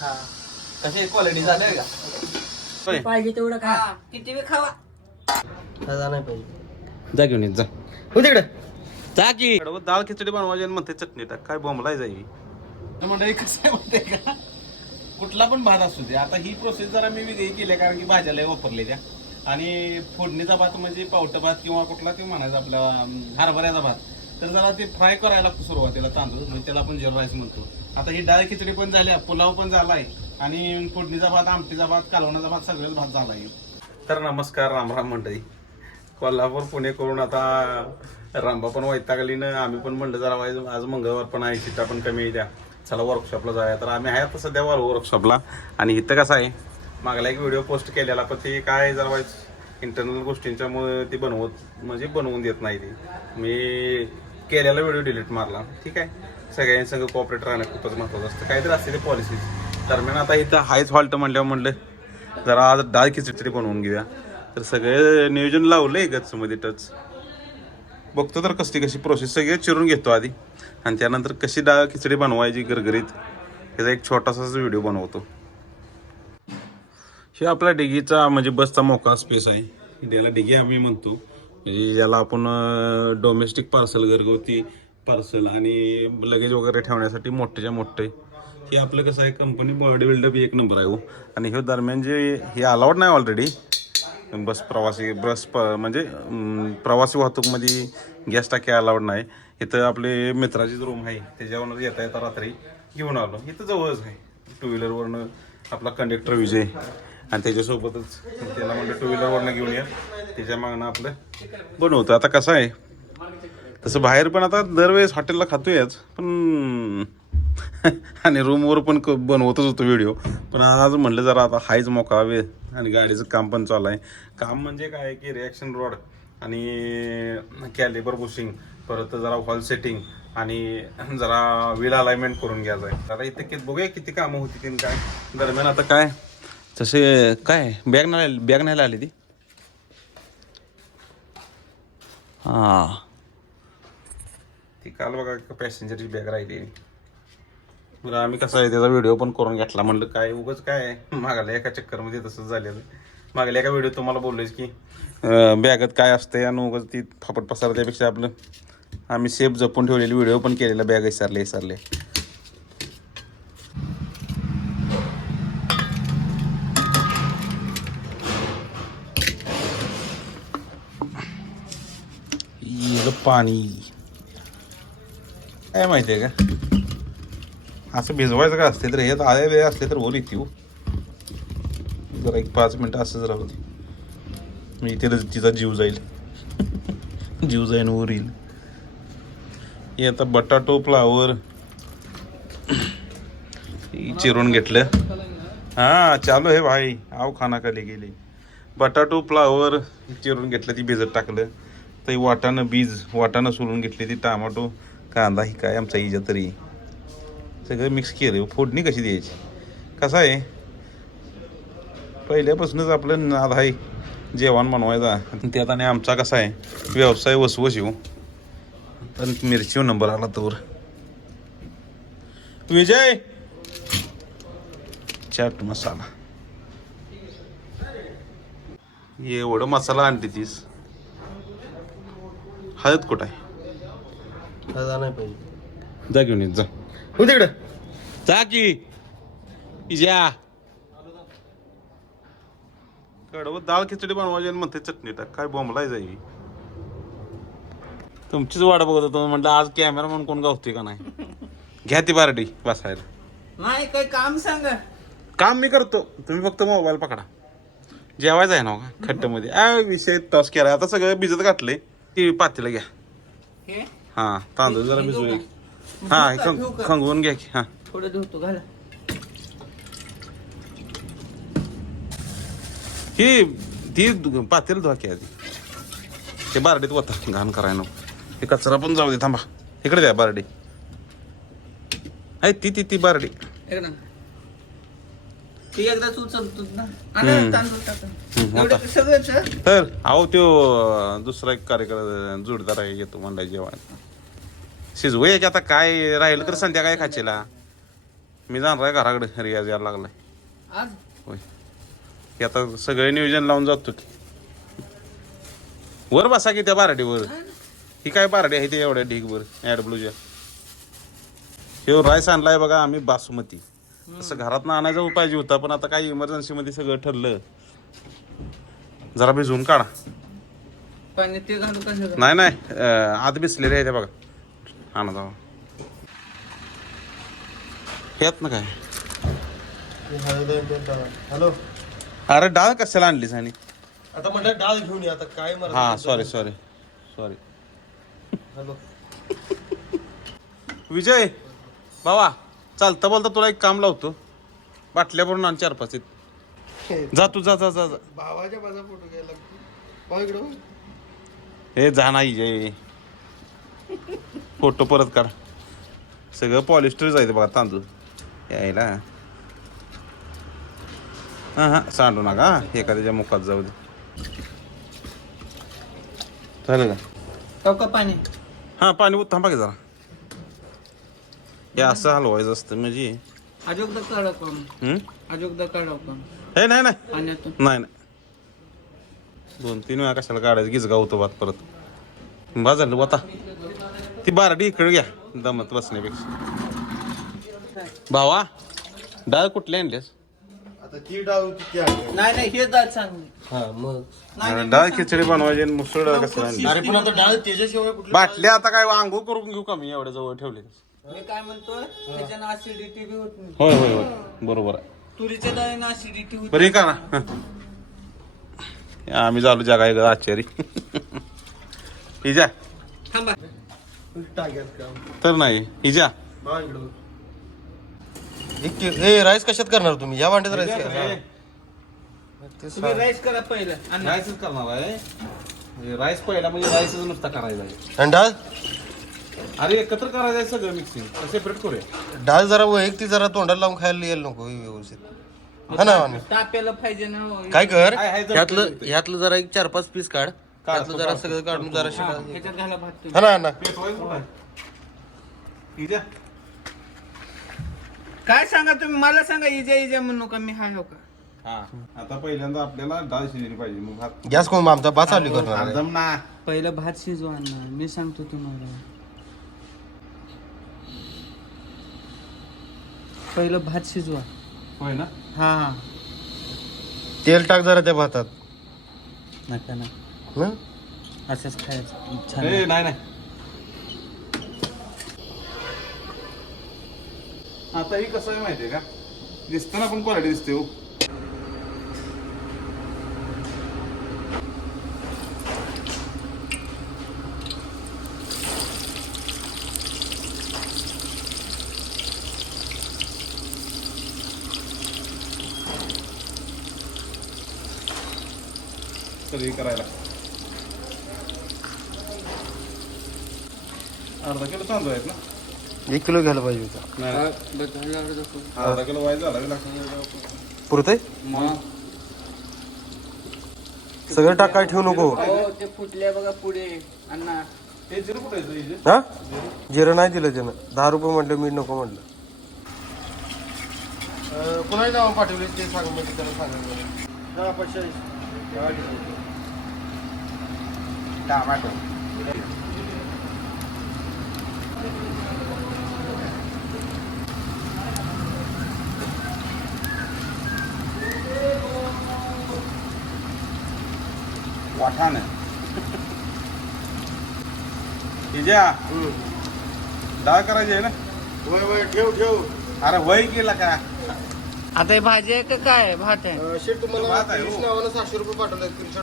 हा. कशी क्वालिटी झाली का. पाहिजे तेवढं खा. किती वेळ खावा? दादा नाही पाहिजे. जा घेऊन येत जा. हो तिकडे जा की. दाल खिचडी बनवायची आणि म्हणते चटणी टाक. काय बोंबलाय जाई मंडळी कसं आहे माहितीये का? कुठला पण भात असू दे. आता ही प्रोसेस जरा मी वेगळी केली आहे, कारण की भाज्या लय वापरलेल्या आणि फोडणीचा भात म्हणजे पावटा भात किंवा कुठला ते म्हणायचा आपला अं, हरभऱ्याचा भात. तर जरा ते फ्राय करायला लागतो सुरुवातीला तांदूळ म्हणजे त्याला आपण जिरा राईस म्हणतो. आता ही डाळ खिचडी पण झाली पुलाव पण झालाय आणि फोडणीचा भात आमटीचा भात कालवणाचा भात सगळेच भात झालाय. तर नमस्कार रामराम मंडळी. कोल्हापूर पुणे करून आता रामबा पण वैतागलीनं आम्ही पण म्हणलं जरा वाईज आज मंगळवार पण आहे सीटा पण कमी आहे द्या चला वर्कशॉपला जाऊया. तर आम्ही आहे आता सध्या वर्कशॉपला आणि इथं कसं आहे मागला एक व्हिडिओ पोस्ट केलेला पण ते काय जरा वाईज इंटरनल गोष्टींच्यामुळे ते बनवत म्हणजे बनवून देत नाही ते. मी केलेला व्हिडिओ डिलीट मारला. ठीक आहे? सगळ्यांसंग कॉपरेट राहणं खूपच महत्त्वाचं असतं. काहीतरी असते ते पॉलिसीज दरम्यान आता इथं हायच हॉल्ट म्हणल्यावर म्हणलं जरा आज डाळ खिचडी बनवून घेऊया. तर सगळे नियोजन लावलंय गच्चमध्ये टच. बघतो तर कसली कशी प्रोसेस सगळे चिरून घेतो आधी. आणि त्यानंतर कशी डाळ खिचडी बनवायची गरगरीत त्याचा एक छोटासाच व्हिडिओ बनवतो. हे आपला डिगीचा म्हणजे बसचा मोकळा स्पेस आहे. त्याला डिगी आम्ही म्हणतो. म्हणजे ज्याला आपण डोमेस्टिक पार्सल घरगुती पार्सल आणि लगेज वगैरे ठेवण्यासाठी मोठेच्या मोठे. हे आपलं कसं आहे कंपनी बॉडी बिल्डअप एक नंबर आहे हो. आणि हे दरम्यान जे हे अलाउड नाही ऑलरेडी बस प्रवासी बस प म्हणजे प्रवासी वाहतूकमध्ये गॅस टाकी अलाउड नाही. इथं आपले मित्राचीच रूम आहे. त्याच्यावरच येता येता रात्री घेऊन आलो. इथं जवळच आहे. टू व्हीलरवरनं आपला कंडक्टर विजय. आणि त्याच्यासोबतच त्याला म्हणलं टू व्हीलरवरनं घेऊन या. त्याच्या मागणं आपलं बनवतं. आता कसं आहे तसं बाहेर पण आता दरवेळेस हॉटेलला खातोयच पण आणि रूमवर पण क- बनवतच होतो व्हिडिओ पण आज म्हणलं जरा आता हायच मोका वेळ आणि गाडीचं काम पण चालू आहे काम म्हणजे काय आहे की रिॲक्शन रॉड आणि कॅलिबर बुशिंग परत जरा हॉल सेटिंग आणि जरा व्हील अलाइनमेंट करून घ्यायचं आहे जरा इथे किती बघूया किती कामं होती तीन काय. दरम्यान आता काय? तसे काय? बॅग नाही बॅग नाही आली ती. हां. ती काल बघा पॅसेंजरची बॅग राहिली बरं आम्ही कसं आहे त्याचा व्हिडिओ पण करून घेतला. म्हणलं काय उगंच काय मागल्या एका चक्करमध्ये तसंच झालेलं. मागल्या एका व्हिडिओ तुम्हाला बोललोच की बॅगत काय असतंय आणि उगंच ती फापट पसार त्यापेक्षा आपलं आम्ही सेफ जपून ठेवलेली व्हिडिओ पण केलेला बॅग विसरले विसरले. पाणी. काय माहिती आहे का? असं भिजवायचं का असते तर हे आळे वेळ असले तर बोल येते हो जरा एक पाच मिनटं असंच राहू दे. मी इथे तिचा जीव जाईल. जीव जाईन वर येईल हे आता बटाटो फ्लावर. चिरून घेतलं. हां चालू आहे भाई. आव खानाखाली गेली. बटाटो फ्लावर चिरून घेतलं ती भिजत टाकलं. तर वाटाणं बीज वाटाणं सोलून घेतली ती टमाटो. कांदा ही काय आमचा इजा तरी. सगळं मिक्स केलं फोडणी कशी द्यायची? कसं आहे? पहिल्यापासूनच आपलं नाद आहे जेवण बनवायचा. त्यात आणि आमचा कसा आहे? व्यवसाय वसवस येऊ पण हो. मिरची नंबर आला तर विजय! चाट मसाला. एवढं मसाला आणते तीस. हळद कुठं आहे? दादा नाही पाहिजे जा घेऊन येत जा. हो तिकडे जा की. इजा. कडवं डाळ खिचडी बनवायची आणि म्हणते चटणी टाक. काय बोंबलाय जाई तुमचीच वाट बघत होतो म्हटलं आज कॅमेरा म्हणून कोण गावतोय का नाही? घ्या ती बारडी बसायला. नाही काही काम सांग. काम मी करतो. तुम्ही फक्त मोबाईल पकडा. जेवायचं आहे ना हो का? खट्टमध्ये. आ विषय टॉस केला आता सगळं भिजत घातले ती पातेला घ्या. हे? हा तांदूळ जरा भिजवूया हा हे खंग- खंगवून घ्या की हा. थोडं धुतो घाल. ही ती पातेल धुवा की आधी. ते बारडीत वता घाण कराय नको. हे कचरा पण जाऊ दे थांबा. इकडे द्या बारडी. आहे ती ती ती बारडी. एक ना. तर अहो दुसरा एक कार्यक्रम जोडदार आहे येतो म्हणला जेवण शिजवू की आता काय राहिलं तर संध्याकाळी खाचेला मी जाणार आहे घराकडे रियाज यायला लागलाय. होय. हे आता सगळे नियोजन लावून जातो की. वर बसा की त्या बाराडीवर. ही काय बाराडी आहे ते एवढ्या ढीकभर ॲड ब्लूच्या. हे राईस आणलाय बघा आम्ही बासमती. तसं घरात आणायचा पाहिजे होता पण आता काही इमर्जन्सी मध्ये सगळं ठरलं. जरा भिजवून काढा. नाही नाही आत बिसलेले रे ते बघा. आणत ना काय? हॅलो. अरे डाळ कशाला आणलीस आणि? आता म्हटलं डाळ घेऊन या आता काय हा sorry sorry sorry hello. Vijay Baba. चालतं बोलता तुला एक काम लावतो. बाटल्या भरून आण चार पाच जा तू जा जा जा भावाच्या माझा फोटो घ्यायला हे जा नाही जे फोटो परत काढ. सगळं पॉलिस्टर जायचं बघा तांदूळ. यायला. हां हां सांडू नका एखाद्याच्या मुखात जाऊ दे. झालं का? पाणी? हां पाणी उत जरा. हे असं हलवायचं असतं म्हणजे. अजोगदा काढा अजोगदा काढा हे नाही नाही. नाही नाही. दोन तीन वेळा कशाला काढायचं? गिजगा होतो बात परत. बाजारला बता. ती बारडी इकडे घ्या दमत बसण्यापेक्षा. भावा डाळ कुठली आणलेस? डाळ नाही नाही डाळ खिचडी बनवायची मुसळ डाळ कसं आता बाटल्या आता काय वांगू करून घेऊ कमी एवढ्या जवळ ठेवले होय होय होय. बरोबर आहे. का ना आम्ही झालो जगा ग आश्चर्य. हिजा. थांबा. तर नाही. हिजा. हे राईस कशात करणार तुम्ही? या वांड्यात राईस करा. राईस करा राईसच करणार आहे. राईस पहिला म्हणजे राईसच नुसता करायचा आहे. अरे एकत्र करायचं सगळं मिक्सिंग सेपरेट करूया. डाळ जरा वैयक्तिक ती जरा तोंडाला लावून खायला येईल नको व्यवस्थित. हा ना पाहिजे ना हो. काय कर? यातलं यातलं जरा एक चार पाच पीस काढ. त्यातलं जरा सगळं काढून जरा हा, शिका हा ना ना. काय सांगा तुम्ही? मला सांगा इजा इजा म्हणू का मी? हा हो नका आता पहिल्यांदा आपल्याला डाळ शिजली पाहिजे मग गॅस कोण आमचा बास आली करणार पहिलं भात शिजवा मी सांगतो तुम्हाला. पहिलं भात शिजवा. होय ना? हा. हा तेल टाक जरा त्या भातात. नका ना असंच खायचं. छान नाही नाही. आता ही कसं आहे माहितीये का? दिसताना आपण क्वालिटी दिसते हो. हे करायला. अर्धा किलो तांदूळ आहेत ना? एक किलो घ्यायला पाहिजे होता. अर्धा किलो वाईज झाला पुरत सगळं टाकाय ठेवू नको. हो, ते फुटले बघा पुढे अण्णा. जिरं नाही दिलं त्यानं दहा रुपये म्हटलं मी नको म्हटलं. कुणाला जाऊन पाठवले ते सांग म्हणजे त्याला सांगा. जरा. टमाटो वाठाणं. विजया डाळ करायची आहे ना? वय वय ठेव ठेव. अरे वय केला का? आता हे भाजी आहे का काय? भात आहे. शेट तुम्हाला भात आहे, हो. सहाशे रुपये पाठवलं कृष्ण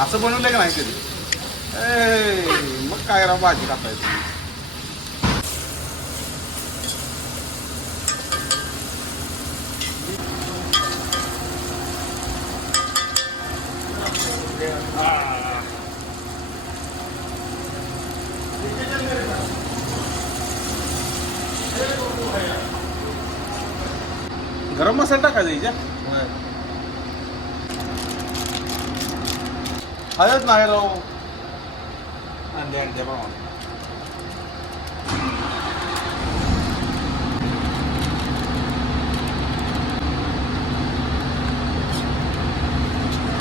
असं बनवलं का नाही कधी? मग काय राव भाजी कापायची गरम मसाला टाकायचा हळद नाही राव अंडे अंडे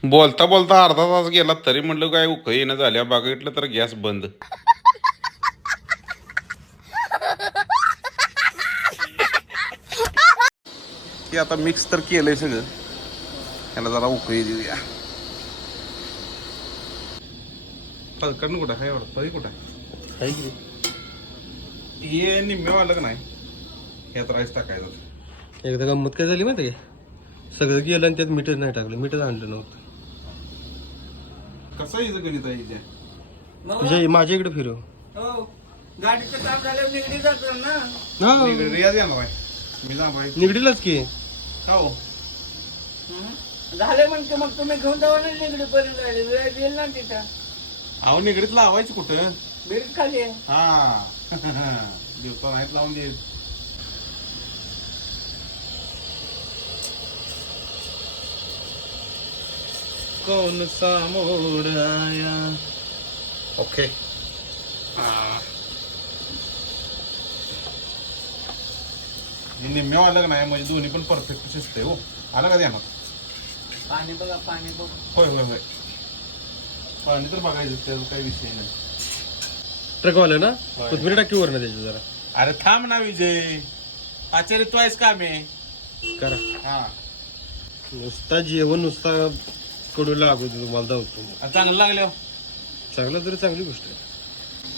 बोलता बोलता अर्धा तास गेला तरी म्हटलं काय उख येणं झाल्या बघितलं तर गॅस बंद. आता मिक्स तर केलंय सगळं. याला जरा उकळी देऊया. पलकड कुठं आहे? एवढं परी कुठं आहे? की? हे निम्म्यावालं का नाही. ह्यात राईस टाकायचं एकदा गंमत काय झाली माहिती आहे सगळं गेलं आणि त्यात मीठच नाही टाकलं. मीठच आणलं नव्हतं. कसं यायचं गणित आहे इथे? तुझ्या माझ्या इकडे फिरव. हो. गाडीचं काम झाल्यावर निगडी जातो ना. हा. इकडे रियाज येणार आहे मी निगडीलाच की. का हो. हं? झाले म्हणते मग तुम्ही घेऊन जावा ना निगडी पर्यंत वेळ येईल ना तिथं. अहो निगडीत लावायची कुठं? बिल खाली आहे. हा. दिवसा नाहीत लावून दे कौन सा मोड आया ओके. हे. निम्म्या आलं का नाही? म्हणजे दोन्ही पण परफेक्ट शिजतंय हो. आलं का ध्यानात? पाणी बघा पाणी बघ. होय होय होय. पाणी तर बघायचं त्याचा काही विषय नाही. ट्रकवालं ना? होय. कोथमिरी टाकी वर ना त्याची जरा. अरे थांब ना विजय. आचार्य तू आहेस का मी करा. हा. नुसता जेवण नुसता कडू लागू दे तुम्हाला धावतो आ, चांगलं लागलं? चांगलं तरी चांगली गोष्ट आहे.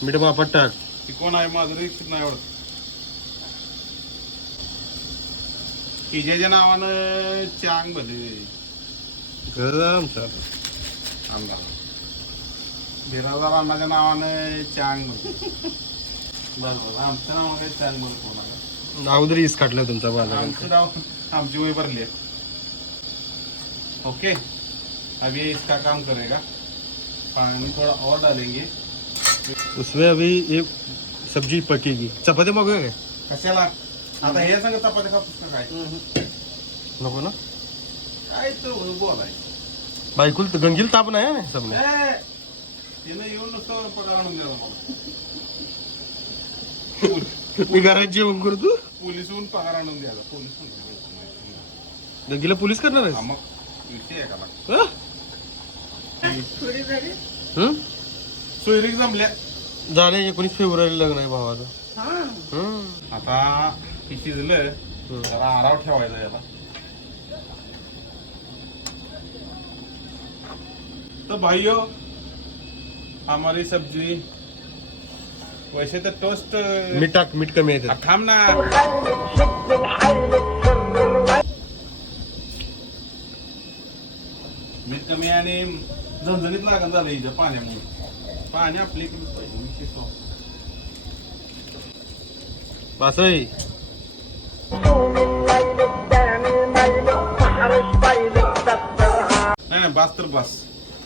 मीठ मापात टाक. ती कोण आहे? माझं रिक्षित नाही आवडत. किजेच्या नावानं चांग भले घर आमचा अंदाज बिराजदार अण्णाच्या नावानं चांग बरोबर आमच्या नावाने चांग भले कोणाला अगोदर इस काढलं तुमचा बाजार आमचं नाव आमची वय भरली है ओके. अब ये इसका काम करेगा. पानी थोड़ा और डालेंगे. उसमें अभी एक सब्जी पकेगी. चपाती मागूया काय? कशाला? आता हे सांगत चपाती खातोस का काय नको ना? काय तो बोलाय बायकुल गंगील ताप नाही सबने? तिनं येऊन नुसतं पगार आणून द्यावा. मला मी घरात जेवण करतो पोलिसहून पगार आणून द्यायला. पोलीस गंगीला पोलीस करणार हा, आहेस मग विषय आहे का? हा? हं? सोयरीक जमल्या. झालं एकोणीस फेब्रुवारी लग्न आहे भावाचं. हा. हं. आता हे शिजलं जरा आराव ठेवायचा याला तो भाइयों हमारी सब्जी। वैसे तो टोस्ट मीठ टाक मीठ कमी आहे त्यात. थांब ना। मीठ कमी आणि झणझणीत लागण झालं इथं पाण्यामुळे. पाणी इकडे पाहिजे विशेष तो. वासई नाही नाही बस तर बस.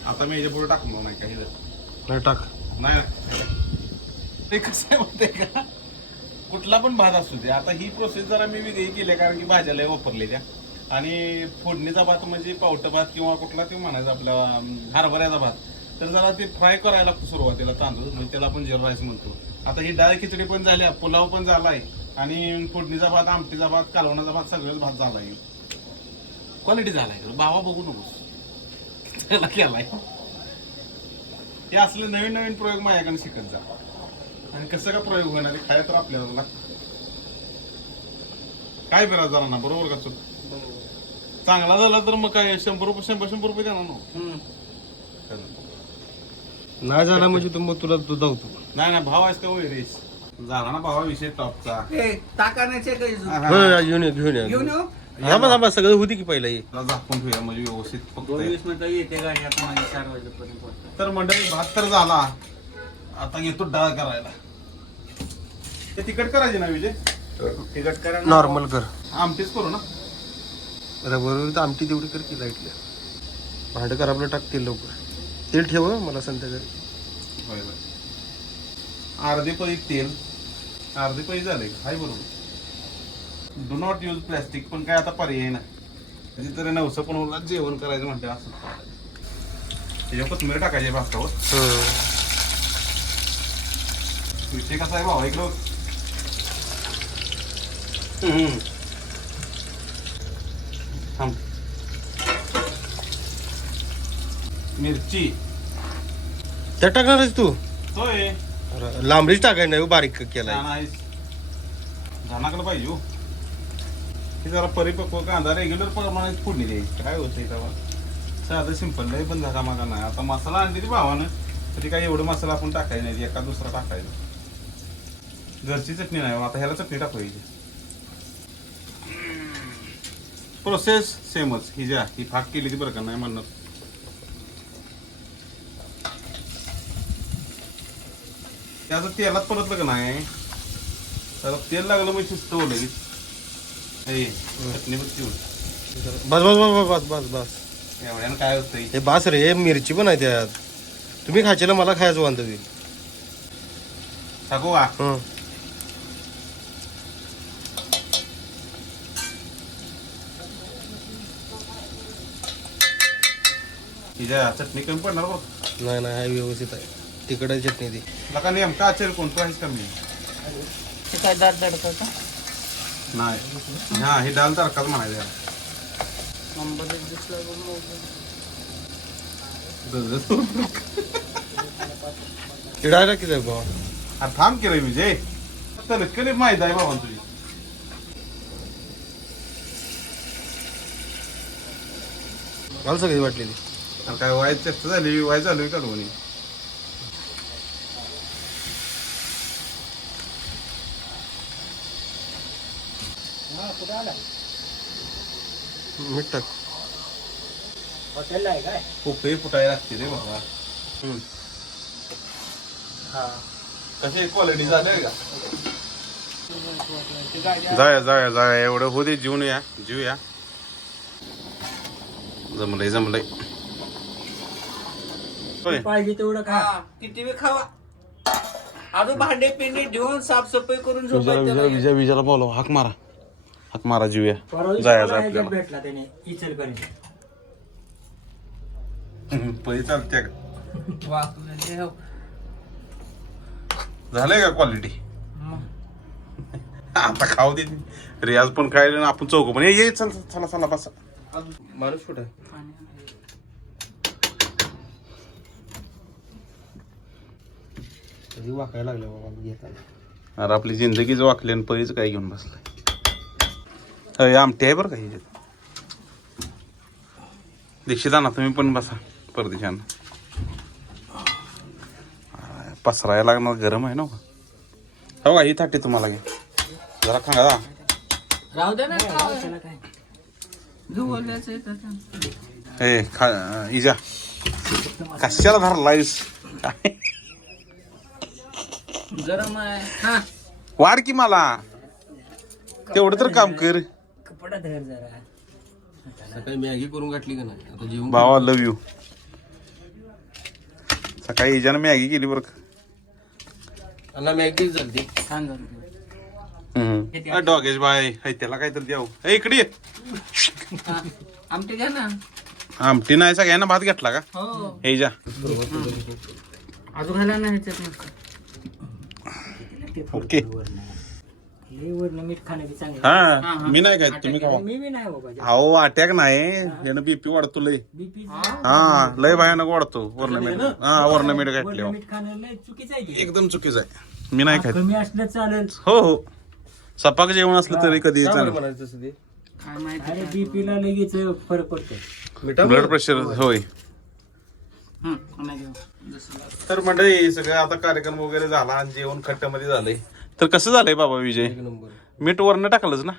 आता मी याच्यापुढे टाकणार नाही काही नाही टाक. नाही ते कसं आहे म्हणते का? कुठला पण भात असू दे आता ही प्रोसेस जरा मी वेगळी केली कारण की भाज्या लय वापरलेल्या आणि फोडणीचा भात म्हणजे पावटा भात किंवा कुठला ते म्हणायचं आपला हरभऱ्याचा भात. तर जरा ते फ्राय करायला लागतो सुरुवातीला तांदूळ म्हणजे त्याला आपण जिरा राईस म्हणतो. आता ही डाळ खिचडी पण झाल्या पुलाव पण झाला आहे आणि फोडणीचा भात आमटीचा भात कालवणाचा भात सगळेच भात झाला आहे क्वालिटी झाला आहे भावा बघू नकोस. त्याला केला आहे हे असले नवीन नवीन प्रयोग माझ्याकडे शिकत जा. आणि कसं का प्रयोग होणार काय तर आपल्याला लागतं. काय बिरा जरा ना बरोबर का चूक? चांगला झाला तर मग काय शंभर रुपये शंभर शंभर रुपये देणार ना. नाही झाला म्हणजे तू मग तुला तू धावतो नाही नाही भाव वय रेस झाला ना भावा विषय टॉपचा. ए, टाकाण्याचे काही जु- होय, घेऊन ये घेऊन ये. घेऊन येऊ? थांबा थांबा सगळं होती की पहिला हे. त्याला झाकून ठेवूया म्हणजे व्यवस्थित फक्त. दोन वीस मिनिटं येते गाडी आता माझी चार वाजेपर्यंत पोहोचते. तर मंडळी भात तर झाला. आता घेतो डाळ करायला. ते तिकट करायचे ना विजय? तिखट करा ना. नॉर्मल कर. आमटीच करू ना. रबर आमटी तेवढी कर की लाईटल्या भांडं कर आपलं टाकतील लवकर. तेल ठेव हं मला संध्याकाळी. होय होय. अर्धे पळी तेल. अर्धे पळी झाले. हाय बरोबर. डू नॉट यूज प्लॅस्टिक पण काय आता पर्याय ना कधीतरी नवसं पण होला जेवण करायचं म्हणते असं. त्याच्या कोथमीर टाकायचे भातावर. हं. विषय कसा आहे भावा इकडं थांब. मिरची. त्या टाकणार आहेस तू? होय. लांबडीच टाकाय नाही हो, बारीक केलाय. झानाकडे पाहिजे हे जरा परिपक्व कांदा रेग्युलर प्रमाणात फोडणी द्यायची. काय होतं तेव्हा साधं सिंपल नाही पण झाला माझा नाही. आता मसाला आणलेली ती भावानं. तरी काय एवढं मसाला आपण टाकायचा नाही. एका दुसरा टाकायचा. घरची चटणी नाही. आता ह्याला चटणी टाकायची. प्रोसेस सेमच ही ज्या ही फाक केली ती बरं का नाही म्हणणार त्याचं तेलात परतलं का नाही? त्याला तेल लागलं म्हणजे मग शिस्त हो लगेच हे चटणी बघ चिवड बस बस बस बस बस बस एवढ्यानं काय होतंय? हे बास रे मिरची पण आहे त्यात. तुम्ही खायचे मला खायचं होईल टाकू का? हं. चटणी कमी पडणार बघ. नाही नाही हा व्यवस्थित आहे. तिकडे चटणी ती लका नेमका असेल कोण प्राईस कमी? ते काय दात दडकं नाही. हा हे डाल तारखाच म्हणायचं. चिडायला किती भावा? अरे थांब की रे विजय तर माहीत आहे बाबा तुझी? मला सगळी वाटली ती अरे काय वाईट चेष्टा झाली वाईट झाली काढून मीठ टाक हॉटेलला आहे काय? खूपही फुटायला लागते रे बाबा. हं. कशी क्वालिटी झाली का? जाऊया जाऊया जाऊया. एवढं होऊ दे जीवन या जीव या जमलंय जमलंय. होय. पाहिजे तेवढं खा. किती वेळ खावा. अजून भांडे पिंडे ठेवून साफसफाई करून झोपायचं नाही. विजय विजयला बोलव. हाक मारा. हाक मारा जीव या. परवा दिवशी जाया मला जा ह्याच्यात आपल्याला. भेटला त्याने इचलकरंजी. पै चालते का? वा, देव. झालंय का क्वालिटी. आता खाऊ दे. रियाज पण खायला आणि आपण चौक पण. ये ये, चल चला चला बसा. माणूस कुठं आहे? वाकायला लागलं बाबा घेताना. अरे आपली जिंदगीच वाकली आणि परीच काय घेऊन बसलाय. आमटी आहे बरं का ह्याच्यात. दीक्षित ना तुम्ही पण बसा परदेशांना. पसरायला लागणार गरम आहे ना हो. हो का ही थाटी तुम्हाला घ्या जरा खांगा राहू दे. ए खा इजा. कशाला धरलायस? गरम आहे. हा. वाढ की मला. तेवढं तर काम कर. कपडा धर जरा. सकाळी मॅगी करून गाठली का नाही? आता जेवण भावा लव यू सकाळी इजानं मॅगी केली बरं का? मॅगी झाली. डॉगेश बाय. हाय त्याला काहीतरी द्यावं ए, इकडे ये. हा. आमटे घ्या ना. आमटी नाही सगळ्यांना भात घेतला का? हो. हे जा. अजून घाला ना ह्याच्यात मीठ. ओके. लय वरनं मीठ खाणं बी चांगलं. हा मी नाही काय तुम्ही खावा. मी बी नाही बाबा अहो अटॅक नाही. यानं बीपी वाढतो लय. बीपी हा? लय भयानक वाढतो. मीठ. हा वरनं घातल्यावर. मीठ खाणं लय चुकीचं आहे. एकदम चुकीचं आहे. मी नाही खात कमी असलं चालेल. हो हो. सपाक जेवण असलं तरी कधी काय बरं म्हणायचं तसं ते काय माहिती अरे बीपी ला लगेच फरक पडतो मिठा ब्लड प्रेशर होय. हं? जसं. तर मंडळी सगळं आता कार्यक्रम वगैरे झाला आणि जेवण खट्ट्यामध्ये झालंय. तर कसं झालंय बाबा विजय? एक नंबर. मीठ वरनं टाकलंच ना?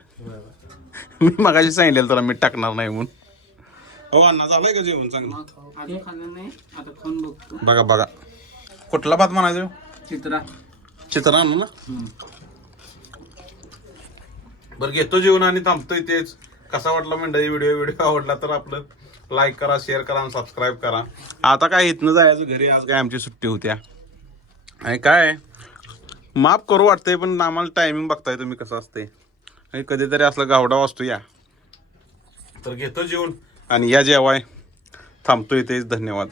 मी मगाशी सांगितलेलं तुला मीठ टाकणार नाही म्हणून. हो अण्णा झालंय का जेवण चांगलं? अजून खाल्लं नाही. आता खाऊन बघतो. बघा बघा. कुठला भात म्हणायचं? चित्रा. चित्र आणू ना? बरं घेतो जेवण आणि थांबतोय तेच. कसा वाटला मंडळी? व्हिडिओ व्हिडिओ आवडला तर आपलं लाईक करा शेअर करा आणि सबस्क्राईब करा. आता काय इथनं जायचं घरी? आज काय आमची सुट्टी होत्या. आणि काय? माफ करू वाटतंय पण आम्हाला टायमिंग बघताय तुम्ही कसं असतंय. आणि कधीतरी असलं गावडा वाजतो या. तर घेतो जेवण. आणि या जेवाय. थांबतोय तेच धन्यवाद.